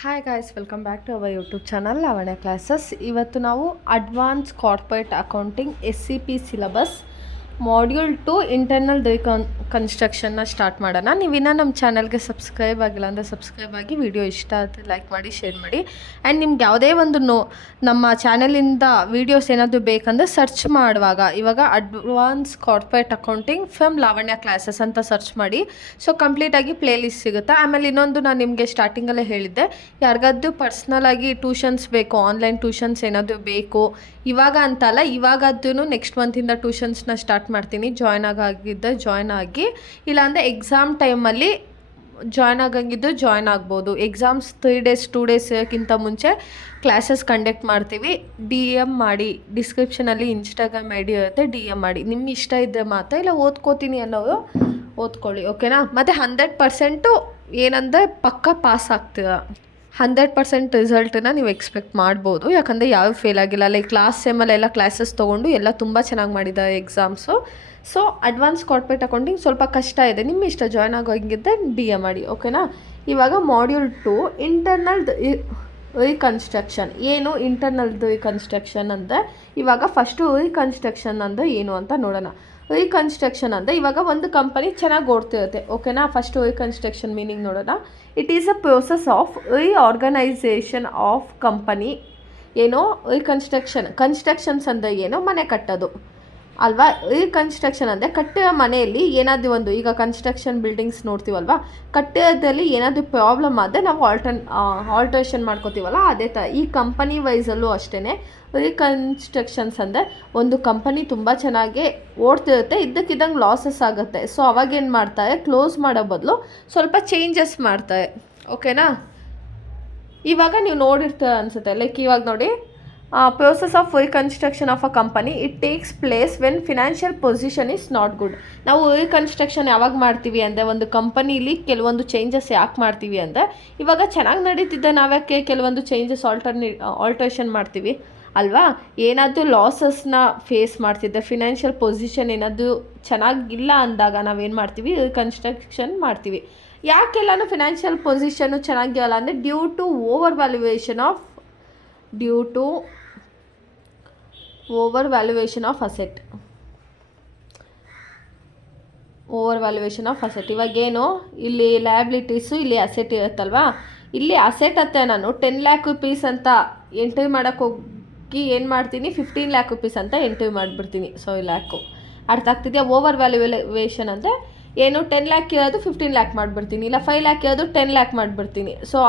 Hi guys, welcome back to our YouTube channel Lavanya classes. ಇವತ್ತು ನಾವು advance corporate accounting SCP syllabus module 2 internal ಕನ್ಸ್ಟ್ರಕ್ಷನ್ನ start ಮಾಡೋಣ. ನೀವಿನ್ನ ನಮ್ಮ ಚಾನಲ್ಗೆ ಸಬ್ಸ್ಕ್ರೈಬ್ ಆಗಿಲ್ಲ ಅಂದರೆ ಸಬ್ಸ್ಕ್ರೈಬ್ ಆಗಿ, ವಿಡಿಯೋ ಇಷ್ಟ ಆದರೆ ಲೈಕ್ ಮಾಡಿ, ಶೇರ್ ಮಾಡಿ. ಆ್ಯಂಡ್ ನಿಮ್ಗೆ ಯಾವುದೇ ಒಂದು ನಮ್ಮ ಚಾನಲಿಂದ ವೀಡಿಯೋಸ್ ಏನಾದರೂ ಬೇಕಂದರೆ ಸರ್ಚ್ ಮಾಡುವಾಗ ಇವಾಗ advance corporate accounting from Lavanya classes ಅಂತ ಸರ್ಚ್ ಮಾಡಿ. ಸೊ ಕಂಪ್ಲೀಟಾಗಿ ಪ್ಲೇ ಲಿಸ್ಟ್ ಸಿಗುತ್ತೆ. ಆಮೇಲೆ ಇನ್ನೊಂದು ನಾನು ನಿಮಗೆ ಸ್ಟಾರ್ಟಿಂಗಲ್ಲೇ ಹೇಳಿದ್ದೆ, ಯಾರಿಗಾದ್ರೂ ಪರ್ಸ್ನಲಾಗಿ ಟ್ಯೂಷನ್ಸ್ ಬೇಕು, ಆನ್ಲೈನ್ ಟ್ಯೂಷನ್ಸ್ ಏನಾದರೂ ಬೇಕು, ಇವಾಗ ಅಂತಲ್ಲ, ಇವಾಗಾದ್ರೂ ನೆಕ್ಸ್ಟ್ ಮಂತಿಂದ ಟ್ಯೂಷನ್ಸ್ನ ಸ್ಟಾರ್ಟ್ ಮಾಡ್ತೀನಿ. ಜಾಯ್ನ್ ಆಗಿ, ಇಲ್ಲಾಂದರೆ ಎಕ್ಸಾಮ್ ಟೈಮಲ್ಲಿ ಜಾಯ್ನ್ ಆಗಂಗಿದ್ದು ಜಾಯ್ನ್ ಆಗ್ಬೋದು. ಎಕ್ಸಾಮ್ಸ್ 3 ಡೇಸ್ 2 ಡೇಸ್ಗಿಂತ ಮುಂಚೆ ಕ್ಲಾಸಸ್ ಕಂಡಕ್ಟ್ ಮಾಡ್ತೀವಿ. DM ಮಾಡಿ, ಡಿಸ್ಕ್ರಿಪ್ಷನಲ್ಲಿ ಇನ್ಸ್ಟಾಗ್ರಾಮ್ ID ಇರುತ್ತೆ, DM ಮಾಡಿ. ನಿಮ್ಮ ಇಷ್ಟ ಇದ್ದರೆ ಮಾತ್ರ, ಇಲ್ಲ ಓದ್ಕೋತೀನಿ ಅನ್ನೋರು ಓದ್ಕೊಳ್ಳಿ, ಓಕೆನಾ. ಮತ್ತು 100% ಏನಂದರೆ ಪಕ್ಕ ಪಾಸ್ ಆಗ್ತೀರ. 100% ರಿಸಲ್ಟನ್ನ ನೀವು ಎಕ್ಸ್ಪೆಕ್ಟ್ ಮಾಡ್ಬೋದು. ಯಾಕಂದರೆ ಯಾವ ಫೇಲ್ ಆಗಿಲ್ಲ. ಲೈಕ್ ಲಾಸ್ಟ್ ಸೆಮ್ಮಲ್ಲೆಲ್ಲ ಕ್ಲಾಸಸ್ ತೊಗೊಂಡು ಎಲ್ಲ ತುಂಬ ಚೆನ್ನಾಗಿ ಮಾಡಿದ್ದಾರೆ exams. So advance corporate accounting ಸ್ವಲ್ಪ ಕಷ್ಟ ಇದೆ. ನಿಮ್ಮ ಇಷ್ಟ, ಜಾಯ್ನ್ ಆಗೋಂಗಿದ್ದರೆ DM ಮಾಡಿ, ಓಕೆನಾ. ಇವಾಗ ಮಾಡ್ಯೂಲ್ 2 ಇಂಟರ್ನಲ್ ರೀಕನ್ಸ್ಟ್ರಕ್ಷನ್. ಏನು ಇಂಟರ್ನಲ್ ರೀಕನ್ಸ್ಟ್ರಕ್ಷನ್ ಅಂದರೆ, ಇವಾಗ ಫಸ್ಟು ರೀಕನ್ಸ್ಟ್ರಕ್ಷನ್ ಅಂದರೆ ಏನು ಅಂತ ನೋಡೋಣ. ರೀಕನ್ಸ್ಟ್ರಕ್ಷನ್ ಅಂದರೆ ಇವಾಗ ಒಂದು ಕಂಪನಿ ಚೆನ್ನಾಗಿ ಓಡ್ತಿರುತ್ತೆ, ಓಕೆನಾ. ಫಸ್ಟು ರೀಕನ್ಸ್ಟ್ರಕ್ಷನ್ ಮೀನಿಂಗ್ ನೋಡೋಣ. It is a process of reorganisation of company. ಏನೋ ಕನ್ಸ್ಟ್ರಕ್ಷನ್ಸ್ ಅಂದರೆ ಏನು, ಮನೆ ಕಟ್ಟೋದು ಅಲ್ವಾ. ರೀಕನ್ಸ್ಟ್ರಕ್ಷನ್ ಅಂದರೆ ಕಟ್ಟಿರೋ ಮನೆಯಲ್ಲಿ ಏನಾದರೂ ಒಂದು, ಈಗ ಕನ್ಸ್ಟ್ರಕ್ಷನ್ ಬಿಲ್ಡಿಂಗ್ಸ್ ನೋಡ್ತೀವಲ್ವ, ಕಟ್ಟಿರೋದ್ರಲ್ಲಿ ಏನಾದರೂ ಪ್ರಾಬ್ಲಮ್ ಆದರೆ ನಾವು ಆಲ್ಟ್ರೇಷನ್ ಮಾಡ್ಕೋತೀವಲ್ಲ, ಅದೇ ಥರ ಈ ಕಂಪನಿ ವೈಸಲ್ಲೂ ಅಷ್ಟೇ. ರೀಕನ್ಸ್ಟ್ರಕ್ಷನ್ಸ್ ಅಂದರೆ ಒಂದು ಕಂಪನಿ ತುಂಬ ಚೆನ್ನಾಗಿ ಓಡ್ತಿರುತ್ತೆ, ಇದ್ದಕ್ಕಿದ್ದಂಗೆ ಲಾಸಸ್ ಆಗುತ್ತೆ. ಸೊ ಅವಾಗೇನು ಮಾಡ್ತಾರೆ, ಕ್ಲೋಸ್ ಮಾಡೋ ಬದಲು ಸ್ವಲ್ಪ ಚೇಂಜಸ್ ಮಾಡ್ತಾರೆ, ಓಕೆನಾ. ಇವಾಗ ನೀವು ನೋಡಿರ್ತೀರ ಅನಿಸುತ್ತೆ. ಲೈಕ್ ಇವಾಗ ನೋಡಿ, process of reconstruction of a company, it takes place when financial position is not good. ನಾವು ರೀಕನ್ಸ್ಟ್ರಕ್ಷನ್ ಯಾವಾಗ ಮಾಡ್ತೀವಿ ಅಂದರೆ, ಒಂದು ಕಂಪನೀಲಿ ಕೆಲವೊಂದು ಚೇಂಜಸ್ ಯಾಕೆ ಮಾಡ್ತೀವಿ ಅಂದರೆ, ಇವಾಗ ಚೆನ್ನಾಗಿ ನಡೀತಿದ್ದೆ, ನಾವ್ಯಾಕೆ ಕೆಲವೊಂದು ಚೇಂಜಸ್ ಆಲ್ಟ್ರೇಷನ್ ಮಾಡ್ತೀವಿ ಅಲ್ವಾ. ಏನಾದರೂ ಲಾಸಸ್ನ ಫೇಸ್ ಮಾಡ್ತಿದ್ದೆ, ಫಿನಾನ್ಷಿಯಲ್ ಪೊಸಿಷನ್ ಏನಾದರೂ ಚೆನ್ನಾಗಿಲ್ಲ ಅಂದಾಗ ನಾವೇನು ಮಾಡ್ತೀವಿ, ರೀಕನ್ಸ್ಟ್ರಕ್ಷನ್ ಮಾಡ್ತೀವಿ. ಯಾಕೆಲ್ಲನೂ ಫಿನಾನ್ಷಿಯಲ್ ಪೊಸಿಷನ್ನು ಚೆನ್ನಾಗಿರಲ್ಲ ಅಂದರೆ, due to over valuation of asset. ಇವಾಗೇನು, ಇಲ್ಲಿ ಲಯಬಿಲಿಟೀಸು, ಇಲ್ಲಿ ಅಸೆಟ್ ಇರುತ್ತಲ್ವಾ. ಇಲ್ಲಿ ಅಸೆಟ್ ಹತ್ತೆ ನಾನು 10 lakh rupees ಅಂತ ಎಂಟ್ರಿ ಮಾಡೋಕ್ಕೆ ಹೋಗಿ ಏನು ಮಾಡ್ತೀನಿ, 15 lakh rupees ಅಂತ ಎಂಟ್ರಿ ಮಾಡಿಬಿಡ್ತೀನಿ. ಲ್ಯಾಕು ಅರ್ಥ ಆಗ್ತಿದೆಯಾ. ಓವರ್ ವ್ಯಾಲ್ಯೂಯೇಷನ್ ಅಂದರೆ ಏನು, 10 lakh ಇರೋದು 15 lakh ಮಾಡಿಬಿಡ್ತೀನಿ, ಇಲ್ಲ 5 lakh ಇರೋದು 10 lakh ಮಾಡಿಬಿಡ್ತೀನಿ. ಸೊ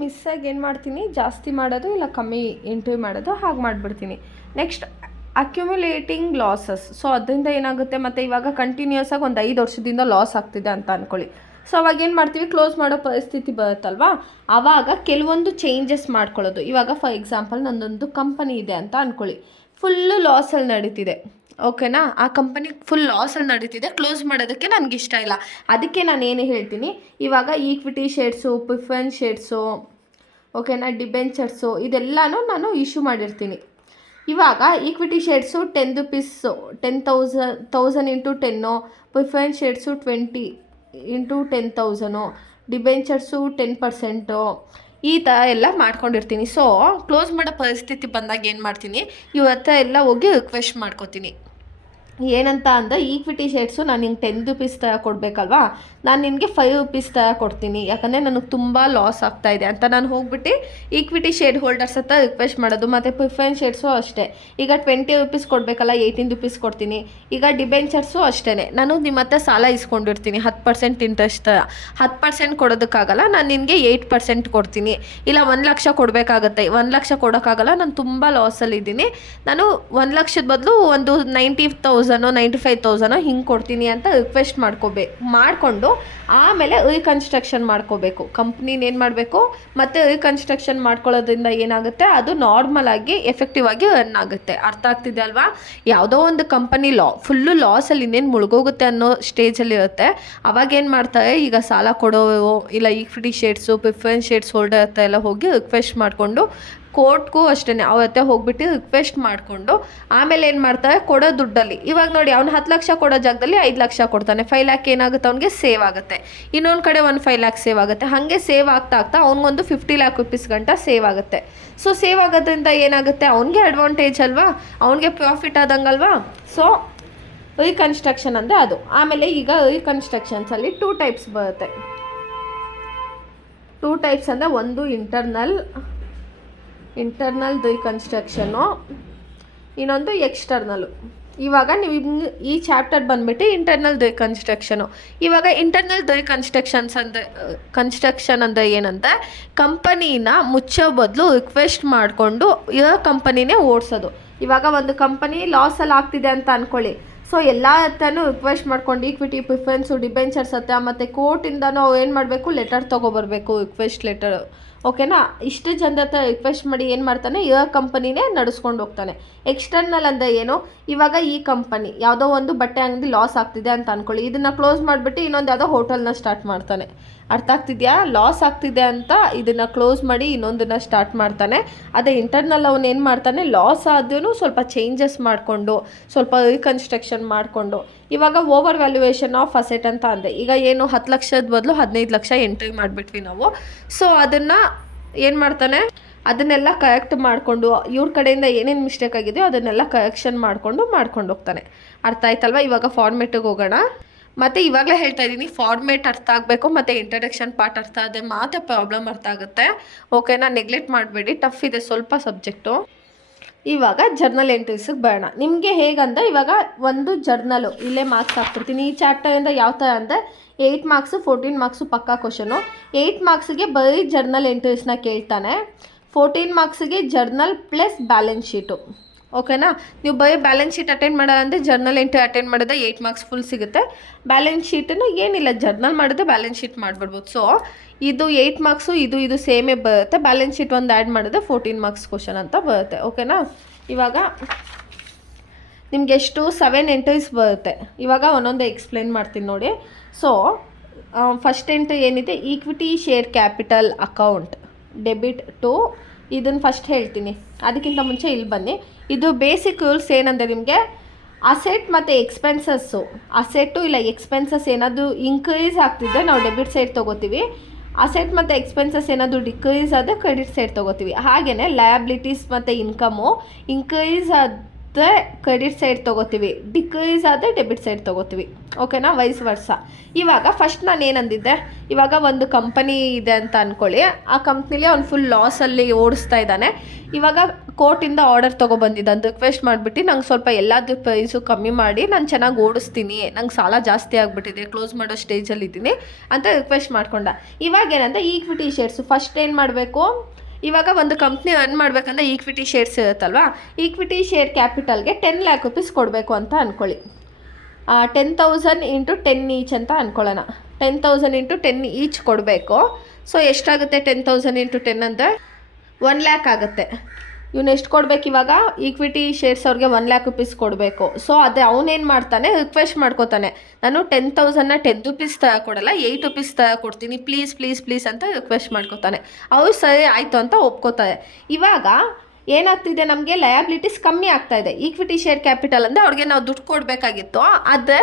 ಮಿಸ್ಸಾಗಿ ಏನು ಮಾಡ್ತೀನಿ, ಜಾಸ್ತಿ ಮಾಡೋದು ಇಲ್ಲ ಕಮ್ಮಿ ಎಂಟ್ರಿ ಮಾಡೋದು, ಹಾಗೆ ಮಾಡಿಬಿಡ್ತೀನಿ. Next accumulating losses. ಸೊ ಅದರಿಂದ ಏನಾಗುತ್ತೆ, ಮತ್ತು ಇವಾಗ ಕಂಟಿನ್ಯೂಸ್ ಆಗಿ ಒಂದು 5 ವರ್ಷದಿಂದ ಲಾಸ್ ಆಗ್ತಿದೆ ಅಂತ ಅಂದ್ಕೊಳ್ಳಿ. ಸೊ ಅವಾಗ ಏನು ಮಾಡ್ತೀವಿ, ಕ್ಲೋಸ್ ಮಾಡೋ ಪರಿಸ್ಥಿತಿ ಬರುತ್ತಲ್ವಾ. ಆವಾಗ ಕೆಲವೊಂದು ಚೇಂಜಸ್ ಮಾಡ್ಕೊಳ್ಳೋದು. ಇವಾಗ ಫಾರ್ ಎಕ್ಸಾಂಪಲ್ ನನ್ನೊಂದು ಕಂಪನಿ ಇದೆ ಅಂತ ಅಂದ್ಕೊಳ್ಳಿ, ಫುಲ್ಲು ಲಾಸಲ್ಲಿ ನಡೀತಿದೆ, ಓಕೆನಾ. ಆ ಕಂಪನಿ ಫುಲ್ ಲಾಸಲ್ಲಿ ನಡೀತಿದೆ, ಕ್ಲೋಸ್ ಮಾಡೋದಕ್ಕೆ ನನಗಿಷ್ಟ ಇಲ್ಲ. ಅದಕ್ಕೆ ನಾನು ಏನು ಹೇಳ್ತೀನಿ, ಇವಾಗ ಈಕ್ವಿಟಿ ಶೇರ್ಸು, ಪ್ರಿಫರೆನ್ಸ್ ಶೇರ್ಸು, ಓಕೆನಾ, ಡಿಬೆಂಚರ್ಸು, ಇದೆಲ್ಲನೂ ನಾನು ಇಶ್ಯೂ ಮಾಡಿರ್ತೀನಿ. ಇವಾಗ equity shares 10 rupees, 10,000 into 10, preference shares 20 into 10,000, debentures 10%, ಈ ಥರ ಎಲ್ಲ ಮಾಡ್ಕೊಂಡಿರ್ತೀನಿ. ಸೊ ಕ್ಲೋಸ್ ಮಾಡೋ ಪರಿಸ್ಥಿತಿ ಬಂದಾಗ ಏನು ಮಾಡ್ತೀನಿ, ಇವತ್ತು ಎಲ್ಲ ಹೋಗಿ ರಿಕ್ವೆಸ್ಟ್ ಮಾಡ್ಕೋತೀನಿ. ಏನಂತ ಅಂದರೆ, ಈಕ್ವಿಟಿ ಶೇರ್ಸು ನಾನು ನಿಂಗೆ 10 rupees ಥರ ಕೊಡಬೇಕಲ್ವಾ, ನಾನು ನಿನಗೆ 5 rupees ಥರ ಕೊಡ್ತೀನಿ, ಯಾಕಂದರೆ ನನಗೆ ತುಂಬ ಲಾಸ್ ಆಗ್ತಾಯಿದೆ ಅಂತ ನಾನು ಹೋಗ್ಬಿಟ್ಟು ಈಕ್ವಿಟಿ ಶೇರ್ ಹೋಲ್ಡರ್ಸ್ ಹತ್ರ ರಿಕ್ವೆಸ್ಟ್ ಮಾಡೋದು. ಮತ್ತು ಪ್ರಿಫರೆನ್ಸ್ ಶೇರ್ಸು ಅಷ್ಟೇ, ಈಗ 20 rupees ಕೊಡಬೇಕಲ್ಲ, 18 rupees ಕೊಡ್ತೀನಿ. ಈಗ ಡಿಬೆಂಚರ್ಸು ಅಷ್ಟೇ, ನಾನು ನಿಮ್ಮ ಹತ್ರ ಸಾಲ ಇಸ್ಕೊಂಡಿರ್ತೀನಿ 10% ಇಂಟ್ರೆಸ್ಟ್ ಥರ, 10% ಕೊಡೋದಕ್ಕಾಗಲ್ಲ, ನಾನು ನಿನಗೆ 8% ಕೊಡ್ತೀನಿ. ಇಲ್ಲ 1 ಲಕ್ಷ ಕೊಡಬೇಕಾಗತ್ತೆ, 1 ಲಕ್ಷ ಕೊಡೋಕ್ಕಾಗಲ್ಲ, ನಾನು ತುಂಬ ಲಾಸಲ್ಲಿದ್ದೀನಿ, ನಾನು 1 ಲಕ್ಷದ ಬದಲು ಒಂದು 90,000 95,000 ಹಿಂಗೆ ಕೊಡ್ತೀನಿ ಅಂತ ರಿಕ್ವೆಸ್ಟ್ ಮಾಡಿಕೊಂಡು ಆಮೇಲೆ ರೀಕನ್ಸ್ಟ್ರಕ್ಷನ್ ಮಾಡ್ಕೋಬೇಕು. ಕಂಪ್ನಿನ ಏನು ಮಾಡಬೇಕು, ಮತ್ತು ರೀಕನ್ಸ್ಟ್ರಕ್ಷನ್ ಮಾಡ್ಕೊಳ್ಳೋದ್ರಿಂದ ಏನಾಗುತ್ತೆ, ಅದು ನಾರ್ಮಲ್ ಆಗಿ ಎಫೆಕ್ಟಿವ್ ಆಗಿ ರನ್ ಆಗುತ್ತೆ. ಅರ್ಥ ಆಗ್ತಿದೆ ಅಲ್ವಾ. ಯಾವುದೋ ಒಂದು ಕಂಪನಿ ಫುಲ್ಲು ಲಾಸಲ್ಲಿ ಇನ್ನೇನು ಮುಳುಗೋಗುತ್ತೆ ಅನ್ನೋ ಸ್ಟೇಜಲ್ಲಿ ಇರುತ್ತೆ. ಅವಾಗೇನು ಮಾಡ್ತಾರೆ, ಈಗ ಸಾಲ ಕೊಡೋರು ಇಲ್ಲ equity shares, preference shares holder ಹತ್ರ ಎಲ್ಲ ಹೋಗಿ ರಿಕ್ವೆಸ್ಟ್ ಮಾಡಿಕೊಂಡು ಕೋರ್ಟ್ಗೂ ಅಷ್ಟೇ ಅವತ್ತೆ ಹೋಗ್ಬಿಟ್ಟು ರಿಕ್ವೆಸ್ಟ್ ಮಾಡಿಕೊಂಡು ಆಮೇಲೆ ಏನು ಮಾಡ್ತಾರೆ, ಕೊಡೋ ದುಡ್ಡಲ್ಲಿ ಇವಾಗ ನೋಡಿ ಅವ್ನು 10 ಲಕ್ಷ ಕೊಡೋ ಜಾಗದಲ್ಲಿ 5 ಲಕ್ಷ ಕೊಡ್ತಾನೆ. 5 ಲ್ಯಾಕ್ ಏನಾಗುತ್ತೆ, ಅವ್ನಿಗೆ ಸೇವ್ ಆಗುತ್ತೆ. ಇನ್ನೊಂದು ಕಡೆ ಒಂದು 5 ಲ್ಯಾಕ್ ಸೇವ್ ಆಗುತ್ತೆ. ಹಾಗೆ ಸೇವ್ ಆಗ್ತಾ ಅವ್ನಿಗೊಂದು 50 ಲ್ಯಾಕ್ ರುಪೀಸ್ ಗಂಟ ಸೇವ್ ಆಗುತ್ತೆ. ಸೊ ಸೇವ್ ಆಗೋದ್ರಿಂದ ಏನಾಗುತ್ತೆ, ಅವ್ನಿಗೆ ಅಡ್ವಾಂಟೇಜ್ ಅಲ್ವಾ, ಅವ್ನಿಗೆ ಪ್ರಾಫಿಟ್ ಆದಂಗಲ್ವಾ. ಸೊ ರೀಕನ್ಸ್ಟ್ರಕ್ಷನ್ ಅಂದರೆ ಅದು. ಆಮೇಲೆ ಈಗ ರೀಕನ್ಸ್ಟ್ರಕ್ಷನ್ಸಲ್ಲಿ 2 ಟೈಪ್ಸ್ ಬರುತ್ತೆ. 2 ಟೈಪ್ಸ್ ಅಂದರೆ ಒಂದು ಇಂಟರ್ನಲ್ ರೀಕನ್ಸ್ಟ್ರಕ್ಷನು, ಇನ್ನೊಂದು ಎಕ್ಸ್ಟರ್ನಲ್ಲು. ಇವಾಗ ನೀವು ಈ ಚಾಪ್ಟರ್ ಬಂದುಬಿಟ್ಟು ಇಂಟರ್ನಲ್ ರೀಕನ್ಸ್ಟ್ರಕ್ಷನು. ಇವಾಗ ಇಂಟರ್ನಲ್ ಕನ್ಸ್ಟ್ರಕ್ಷನ್ ಅಂದರೆ ಏನಂದರೆ ಕಂಪನಿನ ಮುಚ್ಚೋ ಬದಲು ರಿಕ್ವೆಸ್ಟ್ ಮಾಡಿಕೊಂಡು ಇರೋ ಕಂಪನಿನೇ ಓಡಿಸೋದು. ಇವಾಗ ಒಂದು ಕಂಪನಿ ಲಾಸಲ್ಲಿ ಆಗ್ತಿದೆ ಅಂತ ಅಂದ್ಕೊಳ್ಳಿ. ಸೊ ಎಲ್ಲ ಹತ್ರನೂ ರಿಕ್ವೆಸ್ಟ್ ಮಾಡ್ಕೊಂಡು ಈಕ್ವಿಟಿ ಪ್ರಿಫರೆನ್ಸು ಡಿಬೆಂಚರ್ಸ್ ಹತ್ರ ಮತ್ತು ಕೋರ್ಟಿಂದನೂ ಏನು ಮಾಡಬೇಕು, ಲೆಟರ್ ತೊಗೊಬರ್ಬೇಕು, ರಿಕ್ವೆಸ್ಟ್ ಲೆಟರ್. ಓಕೆನಾ, ಇಷ್ಟು ಜನದ ಹತ್ರ ರಿಕ್ವೆಸ್ಟ್ ಮಾಡಿ ಏನು ಮಾಡ್ತಾನೆ, ಇರೋ ಕಂಪನಿನೇ ನಡೆಸ್ಕೊಂಡು ಹೋಗ್ತಾನೆ. ಎಕ್ಸ್ಟರ್ನಲ್ ಅಂದರೆ ಏನು, ಇವಾಗ ಈ ಕಂಪನಿ ಯಾವುದೋ ಒಂದು ಬಟ್ಟೆ ಅಂಗಡಿ ಲಾಸ್ ಆಗ್ತಿದೆ ಅಂತ ಅಂದ್ಕೊಳ್ಳಿ, ಇದನ್ನು ಕ್ಲೋಸ್ ಮಾಡಿಬಿಟ್ಟು ಇನ್ನೊಂದು ಯಾವುದೋ ಹೋಟೆಲ್ನ ಸ್ಟಾರ್ಟ್ ಮಾಡ್ತಾನೆ. ಅರ್ಥ ಆಗ್ತಿದೆಯಾ, ಲಾಸ್ ಆಗ್ತಿದೆ ಅಂತ ಇದನ್ನು ಕ್ಲೋಸ್ ಮಾಡಿ ಇನ್ನೊಂದನ್ನು ಸ್ಟಾರ್ಟ್ ಮಾಡ್ತಾನೆ. ಅದೇ ಇಂಟರ್ನಲ್ ಅವನು ಏನು ಮಾಡ್ತಾನೆ, ಲಾಸ್ ಆದ್ರೂ ಸ್ವಲ್ಪ ಚೇಂಜಸ್ ಮಾಡಿಕೊಂಡು ಸ್ವಲ್ಪ ರೀಕನ್ಸ್ಟ್ರಕ್ಷನ್ ಮಾಡಿಕೊಂಡು. ಇವಾಗ ಓವರ್ ವ್ಯಾಲ್ಯೂಯೇಷನ್ ಆಫ್ ಅಸೆಟ್ ಅಂತ ಅಂದೆ. ಈಗ ಏನು 10 ಲಕ್ಷದ ಬದಲು 15 ಲಕ್ಷ ಎಂಟ್ರಿ ಮಾಡಿಬಿಟ್ವಿ ನಾವು. ಸೊ ಅದನ್ನು ಏನು ಮಾಡ್ತಾನೆ, ಅದನ್ನೆಲ್ಲ ಕರೆಕ್ಟ್ ಮಾಡಿಕೊಂಡು ಇವ್ರ ಕಡೆಯಿಂದ ಏನೇನು ಮಿಸ್ಟೇಕ್ ಆಗಿದೆಯೋ ಅದನ್ನೆಲ್ಲ ಕರೆಕ್ಷನ್ ಮಾಡ್ಕೊಂಡು ಹೋಗ್ತಾನೆ. ಅರ್ಥ ಆಯ್ತಲ್ವ. ಇವಾಗ ಫಾರ್ಮೇಟಿಗೆ ಹೋಗೋಣ. ಮತ್ತು ಇವಾಗಲೇ ಹೇಳ್ತಾ ಇದ್ದೀನಿ, ಫಾರ್ಮೇಟ್ ಅರ್ಥ ಆಗಬೇಕು ಮತ್ತು ಇಂಟ್ರಡಕ್ಷನ್ ಪಾರ್ಟ್ ಅರ್ಥ ಆದರೆ ಮಾತ್ರ ಪ್ರಾಬ್ಲಮ್ ಅರ್ಥ ಆಗುತ್ತೆ. ಓಕೆನಾ, ನೆಗ್ಲೆಕ್ಟ್ ಮಾಡಬೇಡಿ, ಟಫ್ ಇದೆ ಸ್ವಲ್ಪ ಸಬ್ಜೆಕ್ಟು. ಇವಾಗ ಜರ್ನಲ್ ಎಂಟ್ರೀಸಿಗೆ ಬರೋಣ. ನಿಮಗೆ ಹೇಗಂದ್ರೆ ಇವಾಗ ಒಂದು ಜರ್ನಲು ಇಲ್ಲೇ ಮಾರ್ಕ್ಸ್ ಹಾಕ್ತಿರ್ತೀನಿ. ಈ ಚಾಪ್ಟರಿಂದ ಯಾವ ಥರ ಅಂದರೆ 8 ಮಾರ್ಕ್ಸು 14 ಮಾರ್ಕ್ಸು ಪಕ್ಕಾ ಕ್ವಶನು. 8 ಮಾರ್ಕ್ಸಿಗೆ ಬರೀ ಜರ್ನಲ್ ಎಂಟ್ರೀಸ್ನ ಕೇಳ್ತಾನೆ. 14 ಮಾರ್ಕ್ಸಿಗೆ ಜರ್ನಲ್ ಪ್ಲಸ್ ಬ್ಯಾಲೆನ್ಸ್ ಶೀಟು. ಓಕೆನಾ, ನೀವು ಬರೀ ಬ್ಯಾಲೆನ್ಸ್ ಶೀಟ್ ಅಟೆಂಡ್ ಮಾಡೋಲ್ಲ ಅಂದರೆ ಜರ್ನಲ್ ಎಂಟ್ರಿ ಅಟೆಂಡ್ ಮಾಡಿದ್ರೆ 8 ಮಾರ್ಕ್ಸ್ ಫುಲ್ ಸಿಗುತ್ತೆ. ಬ್ಯಾಲೆನ್ಸ್ ಶೀಟನ್ನು ಏನಿಲ್ಲ, ಜರ್ನಲ್ ಮಾಡಿದ್ರೆ ಬ್ಯಾಲೆನ್ಸ್ ಶೀಟ್ ಮಾಡಿಬಿಡ್ಬೋದು. ಸೊ ಇದು 8 ಮಾರ್ಕ್ಸು ಇದು ಸೇಮೇ ಬರುತ್ತೆ. ಬ್ಯಾಲೆನ್ಸ್ ಶೀಟ್ ಒಂದು ಆ್ಯಡ್ ಮಾಡಿದ್ರೆ 14 ಮಾರ್ಕ್ಸ್ ಕ್ವಶನ್ ಅಂತ ಬರುತ್ತೆ. ಓಕೆನಾ, ಇವಾಗ ನಿಮ್ಗೆ ಎಷ್ಟು 7 ಎಂಟ್ರೀಸ್ ಬರುತ್ತೆ. ಇವಾಗ ಒಂದೊಂದು ಎಕ್ಸ್ಪ್ಲೇನ್ ಮಾಡ್ತೀನಿ ನೋಡಿ. ಸೊ ಫಸ್ಟ್ ಎಂಟ್ರಿ ಏನಿದೆ, equity share capital account debit to. ಇದನ್ನು ಫಸ್ಟ್ ಹೇಳ್ತೀನಿ, ಅದಕ್ಕಿಂತ ಮುಂಚೆ ಇಲ್ಲಿ ಬನ್ನಿ. ಇದು ಬೇಸಿಕ್ ರೂಲ್ಸ್ ಏನಂದರೆ ನಿಮಗೆ ಅಸೆಟ್ ಮತ್ತು ಎಕ್ಸ್ಪೆನ್ಸಸ್ಸು, ಅಸೆಟ್ಟು ಇಲ್ಲ ಎಕ್ಸ್ಪೆನ್ಸಸ್ ಏನಾದರೂ ಇನ್ಕ್ರೀಸ್ ಆಗ್ತಿದ್ದರೆ ನಾವು ಡೆಬಿಟ್ ಸೈಡ್ ತೊಗೋತೀವಿ. ಅಸೆಟ್ ಮತ್ತು ಎಕ್ಸ್ಪೆನ್ಸಸ್ ಏನಾದರೂ ಡಿಕ್ರೀಸ್ ಆದರೆ ಕ್ರೆಡಿಟ್ ಸೈಡ್ ತೊಗೋತೀವಿ. ಹಾಗೆಯೇ ಲಯಬಿಲಿಟೀಸ್ ಮತ್ತು ಇನ್ಕಮು ಇನ್ಕ್ರೀಸ್ ಆದರೆ ಕ್ರೆಡಿಟ್ ಸೈಡ್ ತೊಗೋತೀವಿ, ಡಿಕ್ರೀಸ್ ಆದರೆ ಡೆಬಿಟ್ ಸೈಡ್ ತೊಗೋತೀವಿ. ಓಕೆನಾ, ವೈಸ್ ವರ್ಸ. ಇವಾಗ ಫಸ್ಟ್ ನಾನು ಏನಂದಿದ್ದೆ, ಇವಾಗ ಒಂದು ಕಂಪನಿ ಇದೆ ಅಂತ ಅಂದ್ಕೊಳ್ಳಿ. ಆ ಕಂಪ್ನಿಲಿ ಅವ್ನು ಫುಲ್ ಲಾಸಲ್ಲಿ ಓಡಿಸ್ತಾ ಇದ್ದಾನೆ. ಇವಾಗ ಕೋರ್ಟಿಂದ ಆರ್ಡರ್ ತೊಗೊಬಂದಿದ್ದಾನೆ, ರಿಕ್ವೆಸ್ಟ್ ಮಾಡಿಬಿಟ್ಟು ನಂಗೆ ಸ್ವಲ್ಪ ಎಲ್ಲಾದ್ರ ಪ್ರೈಸು ಕಮ್ಮಿ ಮಾಡಿ ನಾನು ಚೆನ್ನಾಗಿ ಓಡಿಸ್ತೀನಿ, ನಂಗೆ ಸಾಲ ಜಾಸ್ತಿ ಆಗಿಬಿಟ್ಟಿದೆ, ಕ್ಲೋಸ್ ಮಾಡೋ ಸ್ಟೇಜಲ್ಲಿ ಇದ್ದೀನಿ ಅಂತ ರಿಕ್ವೆಸ್ಟ್ ಮಾಡ್ಕೊಂಡ. ಇವಾಗ ಏನಂದರೆ ಈಕ್ವಿಟಿ ಶೇರ್ಸು ಫಸ್ಟ್ ಏನು ಮಾಡಬೇಕು, ಇವಾಗ ಒಂದು ಕಂಪ್ನಿ ರನ್ ಮಾಡಬೇಕಂದ್ರೆ ಈಕ್ವಿಟಿ ಶೇರ್ಸ್ ಇರುತ್ತಲ್ವ, ಈಕ್ವಿಟಿ ಶೇರ್ ಕ್ಯಾಪಿಟಲ್ಗೆ 10 ಲ್ಯಾಕ್ ರುಪೀಸ್ ಕೊಡಬೇಕು ಅಂತ ಅಂದ್ಕೊಳ್ಳಿ. 10,000 ಇಂಟು 10 ಈಚ್ ಅಂತ ಅಂದ್ಕೊಳ್ಳೋಣ. 10,000 ಇಂಟು 10 ಈಚ್ ಕೊಡಬೇಕು. ಸೊ ಎಷ್ಟಾಗುತ್ತೆ 10,000 ಇಂಟು 10 ಅಂದರೆ 1 ಲ್ಯಾಕ್ ಆಗುತ್ತೆ. ಇವನು ಎಷ್ಟು ಕೊಡಬೇಕು, ಇವಾಗ ಈಕ್ವಿಟಿ ಶೇರ್ಸ್ ಅವ್ರಿಗೆ 1 ಲ್ಯಾಕ್ ರುಪೀಸ್ ಕೊಡಬೇಕು. ಸೊ ಅದೇ ಅವನೇನು ಮಾಡ್ತಾನೆ, ರಿಕ್ವೆಸ್ಟ್ ಮಾಡ್ಕೋತಾನೆ, ನಾನು 10,000ನ 10 ರುಪೀಸ್ ಕೊಡಲ್ಲ, 8 ರುಪೀಸ್ ಕೊಡ್ತೀನಿ, ಪ್ಲೀಸ್ ಪ್ಲೀಸ್ ಪ್ಲೀಸ್ ಅಂತ ರಿಕ್ವೆಸ್ಟ್ ಮಾಡ್ಕೋತಾನೆ. ಅವ್ರು ಸರಿ ಆಯಿತು ಅಂತ ಒಪ್ಕೋತಾರೆ. ಇವಾಗ ಏನಾಗ್ತಿದೆ, ನಮಗೆ ಲಯಬಿಲಿಟೀಸ್ ಕಮ್ಮಿ ಆಗ್ತಾ ಇದೆ. ಈಕ್ವಿಟಿ ಶೇರ್ ಕ್ಯಾಪಿಟಲ್ ಅಂದರೆ ಅವ್ರಿಗೆ ನಾವು ದುಡ್ಡು ಕೊಡಬೇಕಾಗಿತ್ತು, ಆದರೆ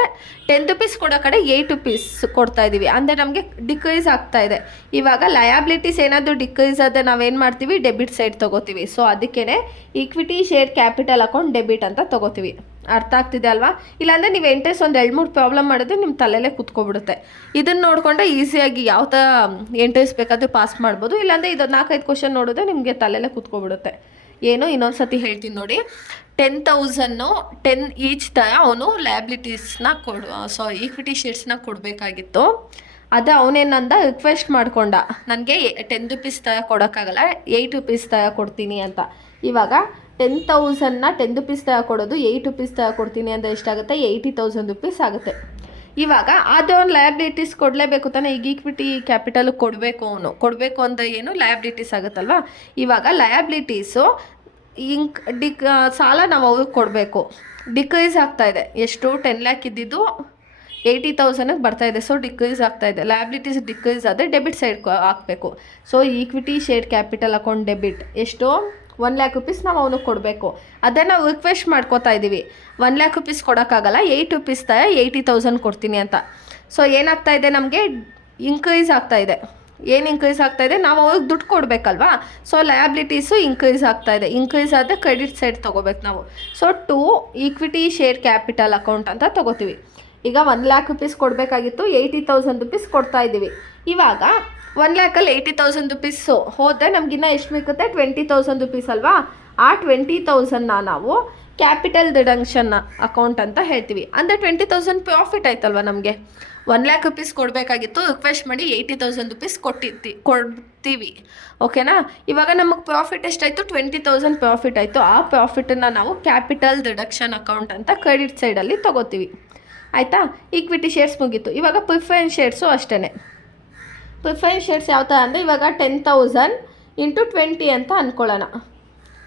10 ರುಪೀಸ್ ಕೊಡೋ ಕಡೆ 8 ರುಪೀಸ್ ಕೊಡ್ತಾ ಇದ್ದೀವಿ, ಅಂದರೆ ನಮಗೆ ಡಿಕ್ರೀಸ್ ಆಗ್ತಾ ಇದೆ. ಇವಾಗ ಲಯಬಿಲಿಟೀಸ್ ಏನಾದರೂ ಡಿಕ್ರೀಸ್ ಆದರೆ ನಾವೇನು ಮಾಡ್ತೀವಿ, ಡೆಬಿಟ್ ಸೈಡ್ ತೊಗೋತೀವಿ. ಸೊ ಅದಕ್ಕೇ equity share capital account debit ಅಂತ ತೊಗೋತೀವಿ. ಅರ್ಥ ಆಗ್ತಿದೆ ಅಲ್ವಾ. ಇಲ್ಲಾಂದರೆ ನೀವು ಎಂಟ್ರೀಸ್ ಒಂದು 2-3 ಪ್ರಾಬ್ಲಮ್ ಮಾಡಿದ್ರೆ ನಿಮ್ಮ ತಲೆಯಲ್ಲೇ ಕೂತ್ಕೊಬಿಡುತ್ತೆ. ಇದನ್ನು ನೋಡಿಕೊಂಡ್ರೆ ಈಸಿಯಾಗಿ ಯಾವ ಥರ ಎಂಟ್ರೀಸ್ ಬೇಕಾದರೂ ಪಾಸ್ ಮಾಡ್ಬೋದು. ಇಲ್ಲಾಂದರೆ ಇದು 4-5 ಕ್ವಶನ್ ನೋಡಿದ್ರೆ ನಿಮಗೆ ತಲೆಯಲ್ಲೇ ಕೂತ್ಕೊಬಿಡುತ್ತೆ. ಏನು, ಇನ್ನೊಂದು ಸತಿ ಹೇಳ್ತೀನಿ ನೋಡಿ. 10,000 10 ಈಚ್ ಥರ ಅವನು ಲಯಬಿಲಿಟೀಸ್ನ ಈಕ್ವಿಟಿ ಶೇರ್ಸ್ನ ಕೊಡಬೇಕಾಗಿತ್ತು. ಅದು ಅವನೇನಂದ ರಿಕ್ವೆಸ್ಟ್ ಮಾಡ್ಕೊಂಡ, ನನಗೆ 10 ರುಪೀಸ್ ಥರ ಕೊಡೋಕ್ಕಾಗಲ್ಲ, 8 ರುಪೀಸ್ ಥರ ಕೊಡ್ತೀನಿ ಅಂತ. ಇವಾಗ 10,000ನ 10 ರುಪೀಸ್ ಥರ ಕೊಡೋದು 8 ರುಪೀಸ್ ಥರ ಕೊಡ್ತೀನಿ ಅಂದರೆ ಎಷ್ಟಾಗುತ್ತೆ, 80,000 ರುಪೀಸ್ ಆಗುತ್ತೆ. ಇವಾಗ ಅದು ಅವ್ನು ಲಯಬಿಲಿಟೀಸ್ ಕೊಡಲೇಬೇಕು ತಾನೆ. ಈಗ ಈಕ್ವಿಟಿ ಕ್ಯಾಪಿಟಲ್ ಕೊಡಬೇಕು ಅಂದರೆ ಏನು, ಲಯಬಿಲಿಟೀಸ್ ಆಗುತ್ತಲ್ವ. ಇವಾಗ ಲಯಬಿಲಿಟೀಸು ಸಾಲ ನಾವು ಅವ್ರಿಗೆ ಕೊಡಬೇಕು, ಡಿಕ್ರೀಸ್ ಆಗ್ತಾಯಿದೆ. ಎಷ್ಟು 10 ಲ್ಯಾಕ್ ಇದ್ದಿದ್ದು 80,000ಗೆ ಬರ್ತಾಯಿದೆ. ಸೊ ಡಿಕ್ರೀಸ್ ಆಗ್ತಾಯಿದೆ. ಲಯಬಿಲಿಟೀಸ್ ಡಿಕ್ರೀಸ್ ಆದರೆ ಡೆಬಿಟ್ ಸೈಡ್ ಹಾಕಬೇಕು. So equity share capital account debit ಎಷ್ಟು 1 ಲ್ಯಾಕ್ ರುಪೀಸ್ ನಾವು ಅವನಿಗೆ ಕೊಡಬೇಕು. ಅದನ್ನು ನಾವು ರಿಕ್ವೆಸ್ಟ್ ಮಾಡ್ಕೋತಾ ಇದ್ದೀವಿ. 1 ಲ್ಯಾಕ್ ರುಪೀಸ್ ಕೊಡೋಕ್ಕಾಗಲ್ಲ, 8 ರುಪೀಸ್ 80,000 ಕೊಡ್ತೀನಿ ಅಂತ. ಸೊ ಏನಾಗ್ತಾಯಿದೆ, ನಮಗೆ ಇನ್ಕ್ರೀಸ್ ಆಗ್ತಾಯಿದೆ. ಏನು ಇನ್ಕ್ರೀಸ್ ಆಗ್ತಾಯಿದೆ, ನಾವು ಅವ್ರಿಗೆ ದುಡ್ಡು ಕೊಡಬೇಕಲ್ವಾ. ಸೊ ಲಯಬಿಲಿಟೀಸು ಇನ್ಕ್ರೀಸ್ ಆಗ್ತಾಯಿದೆ. ಇನ್ಕ್ರೀಸ್ ಆದರೆ ಕ್ರೆಡಿಟ್ ಸೈಡ್ ತೊಗೋಬೇಕು ನಾವು. So to equity share capital account ಅಂತ ತೊಗೋತೀವಿ. ಈಗ 1 ಲ್ಯಾಕ್ ರುಪೀಸ್ ಕೊಡಬೇಕಾಗಿತ್ತು, 80,000 ರುಪೀಸ್ ಕೊಡ್ತಾ ಇದ್ದೀವಿ. ಇವಾಗ 1 ಲ್ಯಾಕಲ್ಲಿ 80,000 ರುಪೀಸು ಹೋದರೆ ನಮಗಿನ್ನ ಎಷ್ಟು ಮಿಕ್ಕುತ್ತೆ, 20,000 ರುಪೀಸ್ ಅಲ್ವಾ. ಆ 20,000ನ ನಾವು ಕ್ಯಾಪಿಟಲ್ ಡಿಡಕ್ಷನ್ ಅಕೌಂಟ್ ಅಂತ ಹೇಳ್ತೀವಿ. ಅಂದರೆ 20,000 ಪ್ರಾಫಿಟ್ ಆಯ್ತಲ್ವ ನಮಗೆ. 1 ಲ್ಯಾಕ್ ರುಪೀಸ್ ಕೊಡಬೇಕಾಗಿತ್ತು, ರಿಕ್ವೆಸ್ಟ್ ಮಾಡಿ 80,000 ರುಪೀಸ್ ಕೊಡ್ತೀವಿ. ಓಕೆನಾ. ಇವಾಗ ನಮಗೆ ಪ್ರಾಫಿಟ್ ಎಷ್ಟಾಯಿತು, 20,000 ಪ್ರಾಫಿಟ್ ಆಯಿತು. ಆ ಪ್ರಾಫಿಟನ್ನು ನಾವು ಕ್ಯಾಪಿಟಲ್ ಡಿಡಕ್ಷನ್ ಅಕೌಂಟ್ ಅಂತ ಕ್ರೆಡಿಟ್ ಸೈಡಲ್ಲಿ ತೊಗೋತೀವಿ. ಆಯಿತಾ. ಈಕ್ವಿಟಿ ಶೇರ್ಸ್ ಮುಗೀತು. ಇವಾಗ ಪ್ರಿಫರೆನ್ಸ್ ಶೇರ್ಸು ಅಷ್ಟೇ. ಪ್ರಿಫರೆನ್ಸ್ ಶೇರ್ಸ್ ಯಾವ ಥರ ಅಂದರೆ, ಇವಾಗ 10,000 × 20 ಅಂತ ಅಂದ್ಕೊಳ್ಳೋಣ.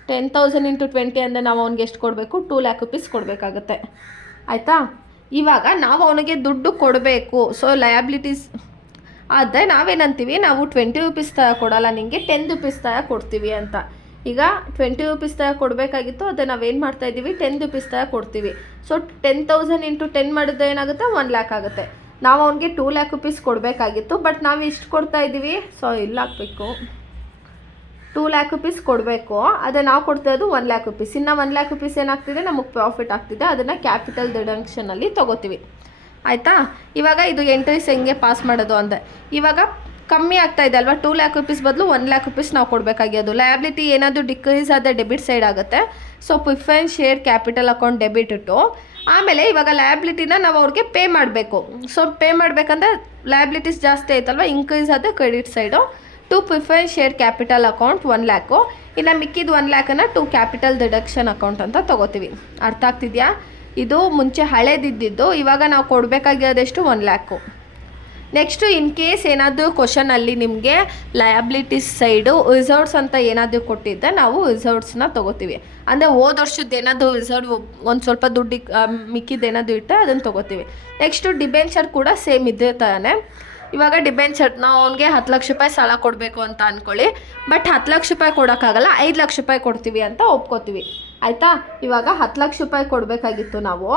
10,000 × 20 ಅಂದರೆ ನಾವು ಅವ್ನಿಗೆ ಎಷ್ಟು ಕೊಡಬೇಕು, 2 ಲ್ಯಾಕ್ ರುಪೀಸ್ ಕೊಡಬೇಕಾಗತ್ತೆ. ಆಯಿತಾ. ಇವಾಗ ನಾವು ಅವನಿಗೆ ದುಡ್ಡು ಕೊಡಬೇಕು. ಸೊ ಲಯಬಿಲಿಟೀಸ್ ಆದರೆ ನಾವೇನಂತೀವಿ, ನಾವು 20 ರುಪೀಸ್ ಥರ ಕೊಡೋಲ್ಲ, ನಿಮಗೆ 10 ರುಪೀಸ್ ಥರ ಕೊಡ್ತೀವಿ ಅಂತ. ಈಗ 20 ರುಪೀಸ್ ಥರ ಕೊಡಬೇಕಾಗಿತ್ತು, ಅದನ್ನು ನಾವೇನು ಮಾಡ್ತಾಯಿದ್ದೀವಿ, 10 ರುಪೀಸ್ ಥರ ಕೊಡ್ತೀವಿ. ಸೊ 10,000 × 10 ಮಾಡಿದ್ರೆ ಏನಾಗುತ್ತೆ, 1 ಲ್ಯಾಕ್ ಆಗುತ್ತೆ. ನಾವು ಅವ್ನಿಗೆ 2 ಲ್ಯಾಕ್ ರುಪೀಸ್ ಕೊಡಬೇಕಾಗಿತ್ತು, ಬಟ್ ನಾವು ಇಷ್ಟು ಕೊಡ್ತಾ ಇದ್ದೀವಿ. ಸೊ ಇಲ್ಲ ಹಾಕಬೇಕು, 2 ಲ್ಯಾಕ್ ರುಪೀಸ್ ಕೊಡಬೇಕು. ಅದೇ ನಾವು ಕೊಡ್ತಾ ಇರೋದು 1 ಲ್ಯಾಕ್ ರುಪೀಸ್. ಇನ್ನು 1 ಲ್ಯಾಕ್ ರುಪೀಸ್ ಏನಾಗ್ತಿದೆ, ನಮಗೆ ಪ್ರಾಫಿಟ್ ಆಗ್ತಿದೆ. ಅದನ್ನು ಕ್ಯಾಪಿಟಲ್ ಡಿಡಕ್ಷನಲ್ಲಿ ತೊಗೋತೀವಿ. ಆಯಿತಾ. ಇವಾಗ ಇದು ಎಂಟ್ರೀಸ್ ಹೆಂಗೆ ಪಾಸ್ ಮಾಡೋದು ಅಂದರೆ, ಇವಾಗ ಕಮ್ಮಿ ಆಗ್ತಾ ಇದೆ ಅಲ್ವಾ. 2 ಲ್ಯಾಕ್ ರುಪೀಸ್ ಬದಲು 1 ಲ್ಯಾಕ್ ರುಪೀಸ್ ನಾವು ಕೊಡಬೇಕಾಗಿರೋದು. ಲಯಬಿಲಿಟಿ ಏನಾದರೂ ಡಿಕ್ರೀಸ್ ಆದರೆ ಡೆಬಿಟ್ ಸೈಡ್ ಆಗುತ್ತೆ. So preference share capital account debit ಇಟ್ಟು ಆಮೇಲೆ ಇವಾಗ ಲಯಬಿಲಿಟಿನ ನಾವು ಅವ್ರಿಗೆ ಪೇ ಮಾಡಬೇಕು. ಸೊ ಪೇ ಮಾಡಬೇಕಂದ್ರೆ ಲಯಬಿಲಿಟೀಸ್ ಜಾಸ್ತಿ ಆಯ್ತಲ್ವ, ಇನ್ಕ್ರೀಸ್ ಆದರೆ credit side. To preference share capital account 1 lakh. ಇನ್ನು ಮಿಕ್ಕಿದ 1 ಲ್ಯಾಕನ್ನು ಟು ಕ್ಯಾಪಿಟಲ್ ಡಿಡಕ್ಷನ್ ಅಕೌಂಟ್ ಅಂತ ತೊಗೋತೀವಿ. ಅರ್ಥ ಆಗ್ತಿದೆಯಾ. ಇದು ಮುಂಚೆ ಹಳೇದಿದ್ದು, ಇವಾಗ ನಾವು ಕೊಡಬೇಕಾಗಿರೋದೆಷ್ಟು, 1 ಲ್ಯಾಕು. ನೆಕ್ಸ್ಟು ಇನ್ ಕೇಸ್ ಏನಾದರೂ ಕ್ವಶನಲ್ಲಿ ನಿಮಗೆ ಲಯಬಿಲಿಟೀಸ್ ಸೈಡು ರಿಸರ್ವ್ಸ್ ಅಂತ ಏನಾದರೂ ಕೊಟ್ಟಿದ್ದರೆ ನಾವು ರಿಸರ್ವ್ಸ್ನ ತೊಗೋತೀವಿ. ಅಂದರೆ ಹೋದ ವರ್ಷದ್ದು ಏನಾದರೂ ರಿಸರ್ವ್ ಒಂದು ಸ್ವಲ್ಪ ದುಡ್ಡು ಮಿಕ್ಕಿದ್ದು ಏನಾದರೂ ಇಟ್ಟರೆ ಅದನ್ನು ತೊಗೋತೀವಿ. ನೆಕ್ಸ್ಟು ಡಿಬೆಂಚರ್ ಕೂಡ ಸೇಮ್ ಇದೇ ಥರನೇ. ಇವಾಗ ಡಿಬೆಂಚರ್ ನಾವು ಅವ್ನಿಗೆ 10 ಲಕ್ಷ ರೂಪಾಯಿ ಸಾಲ ಕೊಡಬೇಕು ಅಂತ ಅಂದ್ಕೊಳ್ಳಿ, ಬಟ್ 10 ಲಕ್ಷ ರೂಪಾಯಿ ಕೊಡೋಕ್ಕಾಗಲ್ಲ, 5 ಲಕ್ಷ ರೂಪಾಯಿ ಕೊಡ್ತೀವಿ ಅಂತ ಒಪ್ಕೋತೀವಿ. ಆಯಿತಾ. ಇವಾಗ 10 ಲಕ್ಷ ರೂಪಾಯಿ ಕೊಡಬೇಕಾಗಿತ್ತು, ನಾವು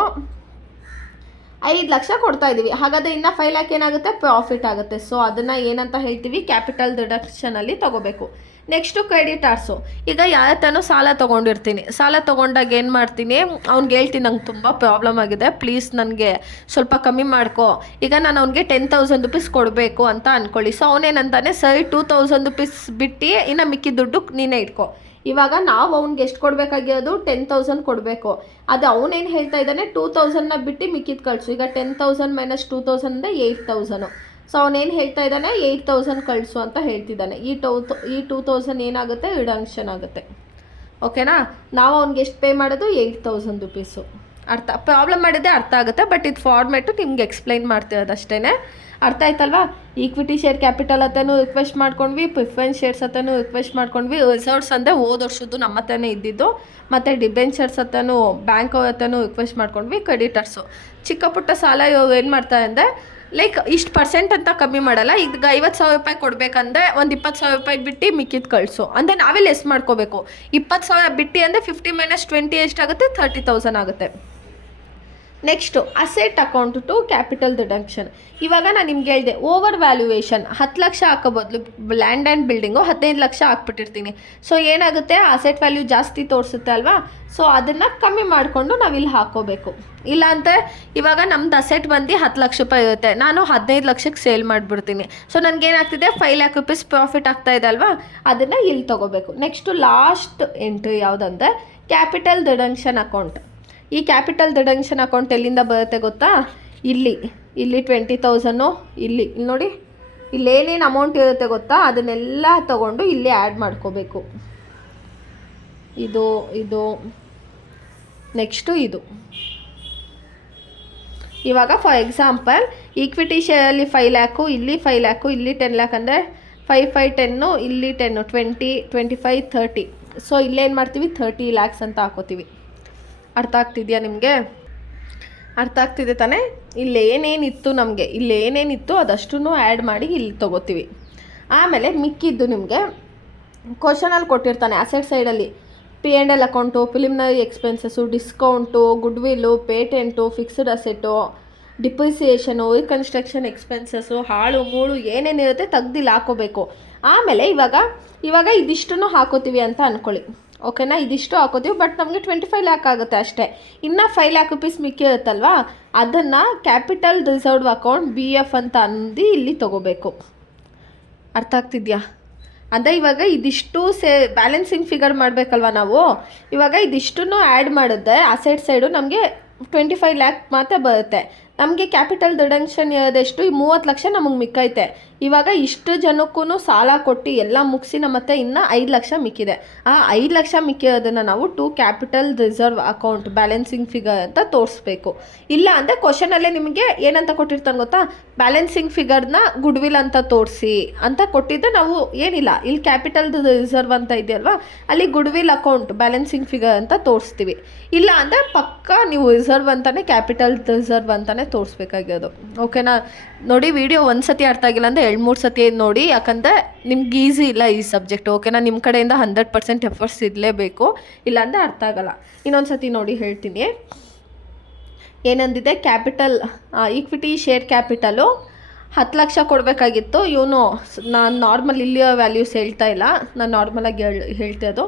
5 ಲಕ್ಷ ಕೊಡ್ತಾ ಇದ್ದೀವಿ. ಹಾಗಾದರೆ ಇನ್ನು 5 ಲ್ಯಾಕ್ ಏನಾಗುತ್ತೆ, ಪ್ರಾಫಿಟ್ ಆಗುತ್ತೆ. ಸೊ ಅದನ್ನು ಏನಂತ ಹೇಳ್ತೀವಿ, ಕ್ಯಾಪಿಟಲ್ ಡಿಡಕ್ಷನಲ್ಲಿ ತೊಗೋಬೇಕು. ನೆಕ್ಸ್ಟು ಕ್ರೆಡಿಟಾರ್ಸು. ಈಗ ಯಾವತ್ತೂ ಸಾಲ ತೊಗೊಂಡಿರ್ತೀನಿ. ಸಾಲ ತೊಗೊಂಡಾಗ ಏನು ಮಾಡ್ತೀನಿ, ಅವ್ನಿಗೆ ಹೇಳ್ತೀನಿ, ನಂಗೆ ತುಂಬ ಪ್ರಾಬ್ಲಮ್ ಆಗಿದೆ, ಪ್ಲೀಸ್ ನನಗೆ ಸ್ವಲ್ಪ ಕಮ್ಮಿ ಮಾಡ್ಕೊ. ಈಗ ನಾನು ಅವ್ನಿಗೆ 10,000 ರುಪೀಸ್ ಕೊಡಬೇಕು ಅಂತ ಅಂದ್ಕೊಳ್ಳಿ. ಸೊ ಅವನೇನಂತಾನೆ, ಸರಿ 2,000 ರುಪೀಸ್ ಬಿಟ್ಟು ಇನ್ನು ಮಿಕ್ಕಿದ ದುಡ್ಡು ನೀನೇ ಇಟ್ಕೊ. ಇವಾಗ ನಾವು ಅವ್ನಿಗೆ ಎಷ್ಟು ಕೊಡಬೇಕಾಗಿರೋದು, 10,000 ಕೊಡಬೇಕು. ಅದು ಅವನೇನು ಹೇಳ್ತಾ ಇದ್ದಾನೆ, 2,000ನ ಬಿಟ್ಟು ಮಿಕ್ಕಿದ್ದು ಕಳಿಸು. ಈಗ 10,000 - 2,000 ಅಂದರೆ 8,000. ಸೊ ಅವನೇನು ಹೇಳ್ತಾ ಇದ್ದಾನೆ, 8,000 ಕಳಿಸು ಅಂತ ಹೇಳ್ತಿದ್ದಾನೆ. ಈ 2,000 ಏನಾಗುತ್ತೆ, ರಿಡಕ್ಷನ್ ಆಗುತ್ತೆ. ಓಕೆನಾ. ನಾವು ಅವ್ನಿಗೆ ಎಷ್ಟು ಪೇ ಮಾಡೋದು, 8,000 ರುಪೀಸು. ಅರ್ಥ ಪ್ರಾಬ್ಲಮ್ ಮಾಡಿದ್ದೆ ಅರ್ಥ ಆಗುತ್ತೆ, ಬಟ್ ಇದು ಫಾರ್ಮೆಟು ನಿಮ್ಗೆ ಎಕ್ಸ್ಪ್ಲೈನ್ ಮಾಡ್ತಿರೋದು ಅಷ್ಟೇ. ಅರ್ಥ ಆಯ್ತಲ್ವಾ. ಈಕ್ವಿಟಿ ಶೇರ್ ಕ್ಯಾಪಿಟಲ್ ಹತ್ತನೂ ರಿಕ್ವೆಸ್ಟ್ ಮಾಡ್ಕೊಂಡ್ವಿ, ಪ್ರಿಫರೆನ್ಸ್ ಶೇರ್ಸ್ ಹತ್ತನೂ ರಿಕ್ವೆಸ್ಟ್ ಮಾಡ್ಕೊಂಡ್ವಿ. ರಿಸರ್ವ್ಸ್ ಅಂದರೆ ಹೋದ ವರ್ಷದ್ದು ನಮ್ಮ ಹತ್ರನೇ ಇದ್ದಿದ್ದು, ಮತ್ತು ಡಿಬೆಂಚರ್ಸ್ ಹತ್ತನೂ ಬ್ಯಾಂಕ್ ಅವ್ರ ಹತ್ರನೂ ರಿಕ್ವೆಸ್ಟ್ ಮಾಡ್ಕೊಂಡ್ವಿ. ಕ್ರೆಡಿಟರ್ಸು ಚಿಕ್ಕ ಪುಟ್ಟ ಸಾಲ ಇವಾಗ ಏನು ಮಾಡ್ತಾರೆ ಅಂದರೆ, ಲೈಕ್ ಇಷ್ಟು ಪರ್ಸೆಂಟ್ ಅಂತ ಕಮ್ಮಿ ಮಾಡಲ್ಲ. ಈಗ 50,000 ರೂಪಾಯಿ ಕೊಡಬೇಕಂದ್ರೆ ಒಂದು 20,000 ರೂಪಾಯಿ ಬಿಟ್ಟು ಮಿಕ್ಕಿದ್ದು ಕಳಿಸು ಅಂದರೆ ನಾವೇ ಲೆಸ್ ಮಾಡ್ಕೋಬೇಕು. 20,000 ಬಿಟ್ಟು ಅಂದರೆ 50 - 20 ಎಷ್ಟಾಗುತ್ತೆ, 30,000 ಆಗುತ್ತೆ. Next asset account to capital deduction. ಇವಾಗ ನಾನು ನಿಮ್ಗೆ ಹೇಳಿದೆ, ಓವರ್ ವ್ಯಾಲ್ಯೂಯೇಷನ್ 10 ಲಕ್ಷ ಹಾಕೋ ಬದಲು ಲ್ಯಾಂಡ್ ಆ್ಯಂಡ್ ಬಿಲ್ಡಿಂಗು 15 ಲಕ್ಷ ಹಾಕ್ಬಿಟ್ಟಿರ್ತೀನಿ. ಸೊ ಏನಾಗುತ್ತೆ, ಅಸೆಟ್ ವ್ಯಾಲ್ಯೂ ಜಾಸ್ತಿ ತೋರಿಸುತ್ತೆ ಅಲ್ವಾ. ಸೊ ಅದನ್ನು ಕಮ್ಮಿ ಮಾಡಿಕೊಂಡು ನಾವಿಲ್ಲಿ ಹಾಕೋಬೇಕು. ಇಲ್ಲಾಂದರೆ ಇವಾಗ ನಮ್ದು ಅಸೆಟ್ ಬಂದು 10 ಲಕ್ಷ ರೂಪಾಯಿ ಇರುತ್ತೆ, ನಾನು 15 ಲಕ್ಷಕ್ಕೆ ಸೇಲ್ ಮಾಡಿಬಿಡ್ತೀನಿ. ಸೊ ನನಗೇನಾಗ್ತಿದೆ, 5 ಲ್ಯಾಕ್ ರುಪೀಸ್ ಪ್ರಾಫಿಟ್ ಆಗ್ತಾಯಿದೆ ಅಲ್ವಾ, ಅದನ್ನು ಇಲ್ಲಿ ತೊಗೋಬೇಕು. ನೆಕ್ಸ್ಟು ಲಾಸ್ಟ್ ಎಂಟ್ರಿ ಯಾವುದಂದರೆ ಕ್ಯಾಪಿಟಲ್ ಡಿಡಕ್ಷನ್ ಅಕೌಂಟ್. ಈ ಕ್ಯಾಪಿಟಲ್ ಡಿಡಕ್ಷನ್ ಅಕೌಂಟ್ ಎಲ್ಲಿಂದ ಬರುತ್ತೆ ಗೊತ್ತಾ, ಇಲ್ಲಿ 20,000 ಇಲ್ಲಿ ನೋಡಿ, ಇಲ್ಲೇನೇನು ಅಮೌಂಟ್ ಇರುತ್ತೆ ಗೊತ್ತಾ, ಅದನ್ನೆಲ್ಲ ತೊಗೊಂಡು ಇಲ್ಲಿ ಆ್ಯಡ್ ಮಾಡ್ಕೋಬೇಕು. ಇದು ನೆಕ್ಸ್ಟು ಇದು. ಇವಾಗ ಫಾರ್ ಎಕ್ಸಾಂಪಲ್ ಈಕ್ವಿಟಿ ಶೇರಲ್ಲಿ 5 ಲ್ಯಾಕು, ಇಲ್ಲಿ 5 ಲ್ಯಾಕು, ಇಲ್ಲಿ 10 ಲ್ಯಾಕ್ ಅಂದರೆ 5, 5, 10, ಇಲ್ಲಿ 10, 20, 25, 30. ಸೊ ಇಲ್ಲೇನು ಮಾಡ್ತೀವಿ, 30 ಲ್ಯಾಕ್ಸ್ ಅಂತ ಹಾಕೋತೀವಿ. ಅರ್ಥ ಆಗ್ತಿದೆಯಾ ನಿಮಗೆ. ಅರ್ಥ ಆಗ್ತಿದೆ ತಾನೇ? ಇಲ್ಲೇನೇನಿತ್ತು ನಮಗೆ, ಇಲ್ಲೇನೇನಿತ್ತು ಅದಷ್ಟನ್ನು ಆ್ಯಡ್ ಮಾಡಿ ಇಲ್ಲಿ ತೊಗೋತೀವಿ. ಆಮೇಲೆ ಮಿಕ್ಕಿದ್ದು ನಿಮಗೆ ಕ್ವಶನಲ್ಲಿ ಕೊಟ್ಟಿರ್ತಾನೆ ಅಸೆಟ್ ಸೈಡಲ್ಲಿ P&L account, preliminary expenses, discount, goodwill, patent, fixed asset, depreciation, reconstruction expenses, ಹಾಳು ಮೂಳು ಏನೇನಿರುತ್ತೆ ತೆಗ್ದಿಲ್ಲಿ ಹಾಕೋಬೇಕು. ಆಮೇಲೆ ಇವಾಗ ಇದಿಷ್ಟನ್ನು ಹಾಕೋತೀವಿ ಅಂತ ಅಂದ್ಕೊಳ್ಳಿ, ಓಕೆನಾ? ಇದಿಷ್ಟು ಹಾಕೋತೀವಿ, ಬಟ್ ನಮಗೆ 25 ಲ್ಯಾಕ್ ಆಗುತ್ತೆ ಅಷ್ಟೇ. ಇನ್ನು 5 ಲ್ಯಾಕ್ ರುಪೀಸ್ ಮಿಕ್ಕಿ ಇರುತ್ತಲ್ವಾ, ಅದನ್ನು ಕ್ಯಾಪಿಟಲ್ ರಿಸರ್ವ್ ಅಕೌಂಟ್ BF ಅಂತ ಅಂದು ಇಲ್ಲಿ ತೊಗೋಬೇಕು. ಅರ್ಥ ಆಗ್ತಿದೆಯಾ? ಅದೇ ಇವಾಗ ಇದಿಷ್ಟು ಬ್ಯಾಲೆನ್ಸಿಂಗ್ ಫಿಗರ್ ಮಾಡಬೇಕಲ್ವ ನಾವು. ಇವಾಗ ಇದಿಷ್ಟನ್ನು ಆ್ಯಡ್ ಮಾಡಿದ್ರೆ ಅಸೆಟ್ ಸೈಡು ನಮಗೆ 25 ಲ್ಯಾಕ್ ಮಾತ್ರ ಬರುತ್ತೆ. ನಮಗೆ ಕ್ಯಾಪಿಟಲ್ ಡಿಡಕ್ಷನ್ ಇರೋದೆಷ್ಟು? ಈ 30 ಲಕ್ಷ ನಮಗೆ ಮಿಕ್ಕೈತೆ. ಇವಾಗ ಇಷ್ಟು ಜನಕ್ಕೂ ಸಾಲ ಕೊಟ್ಟು ಎಲ್ಲ ಮುಗಿಸಿ ಮತ್ತೆ ಇನ್ನು 5 ಲಕ್ಷ ಮಿಕ್ಕಿದೆ. ಆ 5 ಲಕ್ಷ ಮಿಕ್ಕಿರೋದನ್ನು ನಾವು to capital reserve account balancing figure ಅಂತ ತೋರಿಸ್ಬೇಕು. ಇಲ್ಲ ಅಂದರೆ ಕ್ವಶನಲ್ಲೇ ನಿಮಗೆ ಏನಂತ ಕೊಟ್ಟಿರ್ತಾನೆ ಗೊತ್ತಾ? ಬ್ಯಾಲೆನ್ಸಿಂಗ್ ಫಿಗರ್ನ ಗುಡ್ವಿಲ್ ಅಂತ ತೋರಿಸಿ ಅಂತ ಕೊಟ್ಟಿದ್ದೆ. ನಾವು ಏನಿಲ್ಲ, ಇಲ್ಲಿ ಕ್ಯಾಪಿಟಲ್ ರಿಸರ್ವ್ ಅಂತ ಇದೆಯಲ್ವಾ, ಅಲ್ಲಿ ಗುಡ್ವಿಲ್ ಅಕೌಂಟ್ ಬ್ಯಾಲೆನ್ಸಿಂಗ್ ಫಿಗರ್ ಅಂತ ತೋರಿಸ್ತೀವಿ. ಇಲ್ಲ ಅಂದರೆ ಪಕ್ಕಾ ನೀವು ರಿಸರ್ವ್ ಅಂತಲೇ ಕ್ಯಾಪಿಟಲ್ ರಿಸರ್ವ್ ಅಂತಲೇ ತೋರಿಸ್ಬೇಕಾಗಿರೋದು. ಓಕೆನಾ? ನೋಡಿ, ವಿಡಿಯೋ ಒಂದು ಸತಿ ಅರ್ಥ ಆಗಿಲ್ಲ ಅಂದರೆ 2-3 ಸತಿ ನೋಡಿ, ಯಾಕಂದರೆ ನಿಮ್ಗೆ ಈಸಿ ಇಲ್ಲ ಈ ಸಬ್ಜೆಕ್ಟ್. ಓಕೆನಾ? ನಿಮ್ಮ ಕಡೆಯಿಂದ 100% ಎಫರ್ಟ್ಸ್ ಇರಲೇಬೇಕು, ಇಲ್ಲಾಂದರೆ ಅರ್ಥ ಆಗಲ್ಲ. ಇನ್ನೊಂದು ಸತಿ ನೋಡಿ ಹೇಳ್ತೀನಿ. ಏನಂದಿದೆ? ಕ್ಯಾಪಿಟಲ್ ಈಕ್ವಿಟಿ ಶೇರ್ ಕ್ಯಾಪಿಟಲು 10 ಲಕ್ಷ ಕೊಡಬೇಕಾಗಿತ್ತು. ನಾನು ನಾರ್ಮಲ್ ಇಲ್ಲಿಯ ವ್ಯಾಲ್ಯೂಸ್ ಹೇಳ್ತಾ ಇಲ್ಲ, ನಾನು ನಾರ್ಮಲಾಗಿ ಹೇಳ್ತಿರೋದು.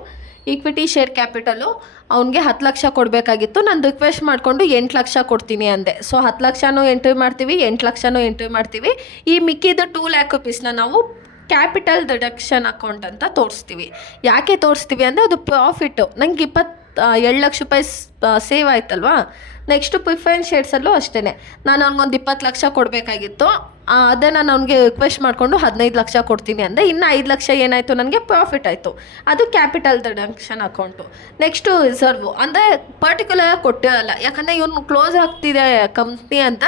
ಈಕ್ವಿಟಿ ಶೇರ್ ಕ್ಯಾಪಿಟಲು ಅವ್ನಿಗೆ 10 ಲಕ್ಷ ಕೊಡಬೇಕಾಗಿತ್ತು. ನಾನು ರಿಕ್ವೆಸ್ಟ್ ಮಾಡಿಕೊಂಡು 8 ಲಕ್ಷ ಕೊಡ್ತೀನಿ ಅಂದೆ. ಸೊ 10 ಲಕ್ಷನೂ ಎಂಟ್ರಿ ಮಾಡ್ತೀವಿ, 8 ಲಕ್ಷನೂ ಎಂಟ್ರಿ ಮಾಡ್ತೀವಿ. ಈ ಮಿಕ್ಕಿದ 2 ಲ್ಯಾಕ್ ರುಪೀಸ್ನ ನಾವು ಕ್ಯಾಪಿಟಲ್ ಡಿಡಕ್ಷನ್ ಅಕೌಂಟ್ ಅಂತ ತೋರಿಸ್ತೀವಿ. ಯಾಕೆ ತೋರಿಸ್ತೀವಿ ಅಂದರೆ ಅದು ಪ್ರಾಫಿಟ್ಟು. ನಂಗೆ 7 ಲಕ್ಷ ರೂಪಾಯಿ ಸೇವ್ ಆಯ್ತಲ್ವಾ. ನೆಕ್ಸ್ಟು ಪ್ರಿಫರೆನ್ಸ್ ಶೇರ್ಸಲ್ಲೂ ಅಷ್ಟೇ, ನಾನು ಅವ್ನಿಗೊಂದು 20 ಲಕ್ಷ ಕೊಡಬೇಕಾಗಿತ್ತು. ಅದೇ ನಾನು ಅವ್ನಿಗೆ ರಿಕ್ವೆಸ್ಟ್ ಮಾಡಿಕೊಂಡು 15 ಲಕ್ಷ ಕೊಡ್ತೀನಿ ಅಂದೆ. ಇನ್ನು 5 ಲಕ್ಷ ಏನಾಯಿತು, ನನಗೆ ಪ್ರಾಫಿಟ್ ಆಯಿತು. ಅದು capital deduction account. Next reserve ಅಂದರೆ ಪರ್ಟಿಕ್ಯುಲರ್ ಕೊಟ್ಟಿರಲ್ಲ, ಯಾಕಂದರೆ ಇವನು ಕ್ಲೋಸ್ ಆಗ್ತಿದೆ ಕಂಪ್ನಿ ಅಂತ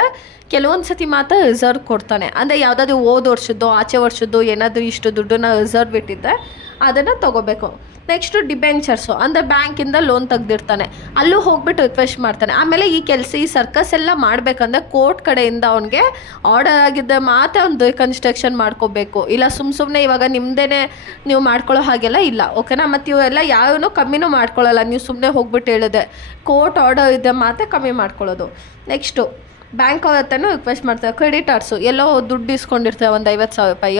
ಕೆಲವೊಂದು ಸತಿ ಮಾತ್ರ ರಿಸರ್ವ್ ಕೊಡ್ತಾನೆ. ಅಂದರೆ ಯಾವುದಾದ್ರು ಹೋದ ವರ್ಷದ್ದು ಆಚೆ ವರ್ಷದ್ದು ಏನಾದರೂ ಇಷ್ಟು ದುಡ್ಡನ್ನ ರಿಸರ್ವ್ ಇಟ್ಟಿದ್ದೆ ಅದನ್ನು ತೊಗೋಬೇಕು. ನೆಕ್ಸ್ಟು ಡಿಬೆಂಚರ್ಸು ಅಂದರೆ ಬ್ಯಾಂಕಿಂದ ಲೋನ್ ತೆಗ್ದಿರ್ತಾನೆ, ಅಲ್ಲೂ ಹೋಗ್ಬಿಟ್ಟು ರಿಕ್ವೆಸ್ಟ್ ಮಾಡ್ತಾನೆ. ಆಮೇಲೆ ಈ ಸರ್ಕಸ್ ಎಲ್ಲ ಮಾಡಬೇಕಂದ್ರೆ ಕೋರ್ಟ್ ಕಡೆಯಿಂದ ಅವನಿಗೆ ಆರ್ಡರ್ ಆಗಿದ್ದರೆ ಮಾತ್ರ ಅವ್ನು ರೀಕನ್ಸ್ಟ್ರಕ್ಷನ್ ಮಾಡ್ಕೋಬೇಕು. ಇಲ್ಲ ಸುಮ್ಮನೆ ಇವಾಗ ನಿಮ್ಮದೇ ನೀವು ಮಾಡ್ಕೊಳ್ಳೋ ಹಾಗೆಲ್ಲ ಇಲ್ಲ. ಓಕೆನಾ? ಮತ್ತು ಇವೆಲ್ಲ ಯಾವೂ ಕಮ್ಮಿನೂ ಮಾಡ್ಕೊಳ್ಳಲ್ಲ. ನೀವು ಸುಮ್ಮನೆ ಹೋಗ್ಬಿಟ್ಟು ಹೇಳಿದೆ ಕೋರ್ಟ್ ಆರ್ಡರ್ ಇದ್ದರೆ ಮಾತ್ರ ಕಮ್ಮಿ ಮಾಡ್ಕೊಳ್ಳೋದು. ನೆಕ್ಸ್ಟು ಬ್ಯಾಂಕ್ ಅವ್ರ ಹತ್ರನೂ ರಿಕ್ವೆಸ್ಟ್ ಮಾಡ್ತಾರೆ. ಕ್ರೆಡಿಟರ್ಸು ಎಲ್ಲೋ ದುಡ್ಡು ಇಸ್ಕೊಂಡಿರ್ತಾರೆ, ಒಂದು 50,000 ರೂಪಾಯಿ.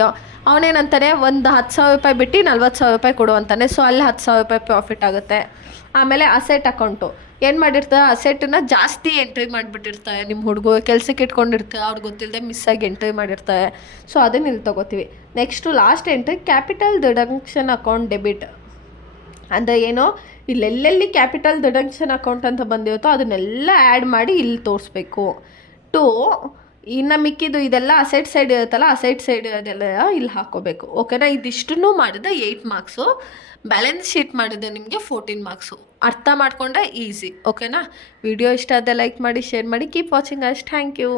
ಅವನೇನಂತಾನೆ ಒಂದು 10,000 ರೂಪಾಯಿ ಬಿಟ್ಟು 40,000 ರೂಪಾಯಿ ಕೊಡುವಂತಾನೆ. ಸೊ ಅಲ್ಲಿ 10,000 ರೂಪಾಯಿ ಪ್ರಾಫಿಟ್ ಆಗುತ್ತೆ. ಆಮೇಲೆ ಅಸೆಟ್ ಅಕೌಂಟು ಏನು ಮಾಡಿರ್ತಾರೆ, ಅಸೆಟನ್ನ ಜಾಸ್ತಿ ಎಂಟ್ರಿ ಮಾಡಿಬಿಟ್ಟಿರ್ತಾರೆ. ನಿಮ್ಮ ಹುಡುಗರು ಕೆಲ್ಸಕ್ಕೆ ಇಟ್ಕೊಂಡಿರ್ತಾರೆ, ಅವ್ರಿಗೆ ಗೊತ್ತಿಲ್ಲದೆ ಮಿಸ್ಸಾಗಿ ಎಂಟ್ರಿ ಮಾಡಿರ್ತಾರೆ. ಸೊ ಅದನ್ನ ಇಲ್ಲಿ ತೊಗೋತೀವಿ. Next last entry capital deduction account debit. ಅಂದರೆ ಏನೋ ಇಲ್ಲೆಲ್ಲಿ ಕ್ಯಾಪಿಟಲ್ ಡಿಡಕ್ಷನ್ ಅಕೌಂಟ್ ಅಂತ ಬಂದಿರುತ್ತೋ ಅದನ್ನೆಲ್ಲ ಆ್ಯಡ್ ಮಾಡಿ ಇಲ್ಲಿ ತೋರಿಸ್ಬೇಕು. ಇನ್ನು ಮಿಕ್ಕಿದ್ದು ಇದೆಲ್ಲ ಅಸೆಟ್ ಸೈಡ್ ಇರುತ್ತಲ್ಲ, ಅಸೆಟ್ ಸೈಡ್ ಅದೆಲ್ಲ ಇಲ್ಲಿ ಹಾಕ್ಕೋಬೇಕು. ಓಕೆನಾ? ಇದಿಷ್ಟನ್ನು ಮಾಡಿದ್ರೆ 8 ಮಾರ್ಕ್ಸು, ಬ್ಯಾಲೆನ್ಸ್ ಶೀಟ್ ಮಾಡಿದ್ರೆ ನಿಮಗೆ 14 ಮಾರ್ಕ್ಸು. ಅರ್ಥ ಮಾಡಿಕೊಂಡ್ರೆ ಈಸಿ. ಓಕೆನಾ? ವಿಡಿಯೋ ಇಷ್ಟ ಆದರೆ ಲೈಕ್ ಮಾಡಿ, ಶೇರ್ ಮಾಡಿ. Keep watching us. Thank you.